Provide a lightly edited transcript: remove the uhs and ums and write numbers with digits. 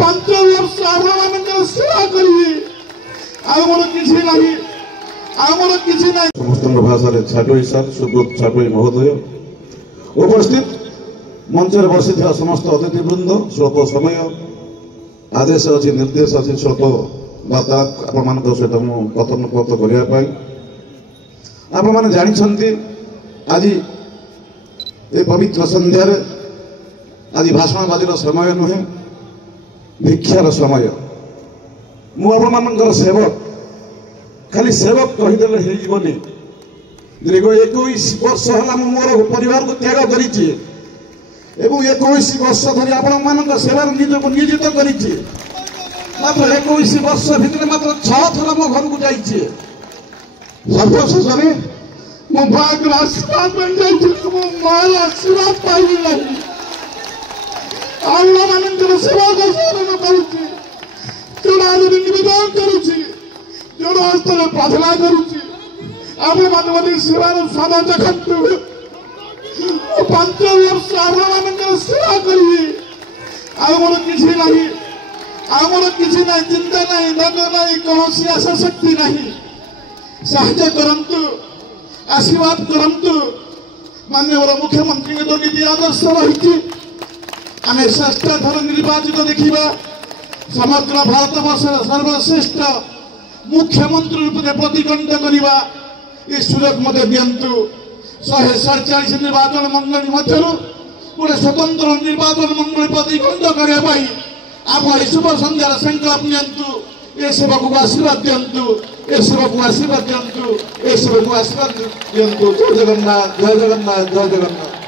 5 वर्ष आपन सेवा करी आमर किसी नहीं आमर किसी नहीं समस्त भाषा छाटोई सर सुब्रत छाटोई महोदय उपस्थित मंचर बसी समस्त अतिथिवृंद स्वल्प समय आदेश अच्छी निर्देश अच्छी स्वल्प वार्तालाप आप सहित कथनोपकथ करने आप जानते आज ये पवित्र संध्यार आज भाषणबाजी समय नुहे भिक्षार समय मुझे सेवक खाली सेवक कहीदेले होनी दीर्घ 21 वर्ष है मोर परिवार को त्याग कर 21 वर्ष धरी आपण सेवार निजक नियोजित कर मात्र 21 वर्ष भितर मात्र 6 थर मो घर को जाइए सर्वशेष मो भाग आशीर्वाद बन जाइए मो मार आशीर्वाद पाइबी नहीं आल्ला मानकर सेवा को साधन करुची जोड़ा निवेदन करुची जोड़ा हस्ते प्रार्थना करुची आप मानव सेवार स्वाद देखु 5 वर्ष आप सेवा करी आमर किसी नहीं आमर किसी नहीं चिंता नहीं नग नहीं कौन आशा शक्ति नहीं साहाय्य करंतु आशीर्वाद करंतु माननीय मुख्यमंत्री जो नीति आदर्श रही आम श्रेष्ठथर निर्वाचित देखा समग्र भारत वर्ष सर्वश्रेष्ठ मुख्यमंत्री रूप में प्रतिगणित करवा ये सुযোগ मत दिंतु 147 निर्वाचन मंडली मध्य गोटे स्वतंत्र निर्वाचन मंडली प्रतिगणित करने आप शुभ संध्यार संकल्प नियंतु ए सेवक को आशीर्वाद दिंतु ए सेवक को आशीर्वाद दिंतु ए सेवक को आशीर्वाद दिंतु जय जगन्नाथ जय जगन्नाथ जय जगन्नाथ।